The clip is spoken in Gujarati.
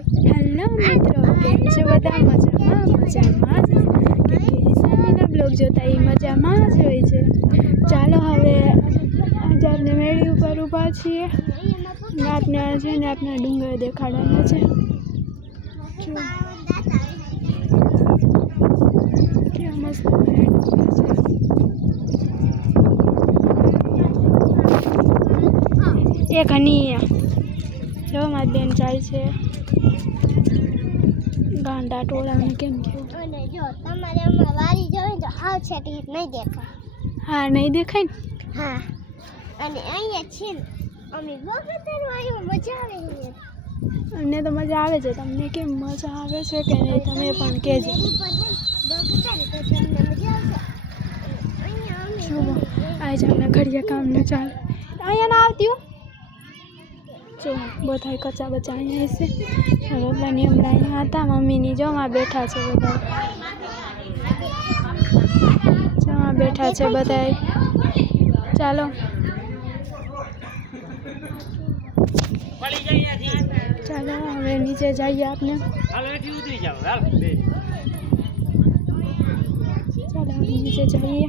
હેલો મિત્રો, કેમ છો બધા? મજામાં સામીના બ્લોગ જોતા એ મજામાં જ હોય છે. ચાલો હવે આજે આપણે મેળી ઉપર ઊભા છીએ ને આપણે છે ને આપણા ડુંગર દેખાડવાના છે. કેવા મસ્ત એ ઘણી જો મારી બેન જાય છે ગાંડા ટોળાને. કેમ થયું? અને જો તમારે આમાં વારી જોઈ તો હાવ છેટી નહીં દેખાય. હા, નહીં દેખાય ને. હા, અને અહીંયા છે ને અમે બગદાનું આવ્યું, મજા આવે છે. અમને તો મજા આવે છે. તમને કેમ મજા આવે છે કે નહીં તમે પણ કહેજો. જુઓ આજે આપણે ઘડિયા કામ ન ચાલે. અહીંયા ના આવતી હો. જો બધા કચ્ચા બચ્ચા અહીંયા છે. પપ્પાની હમણાં અહીંયા હતા, મમ્મીની જોમાં બેઠા છે બધા. જોમાં બેઠા છે બધા. ચાલો ચાલો હવે નીચે જઈએ આપણે. ચાલો હવે નીચે જઈએ.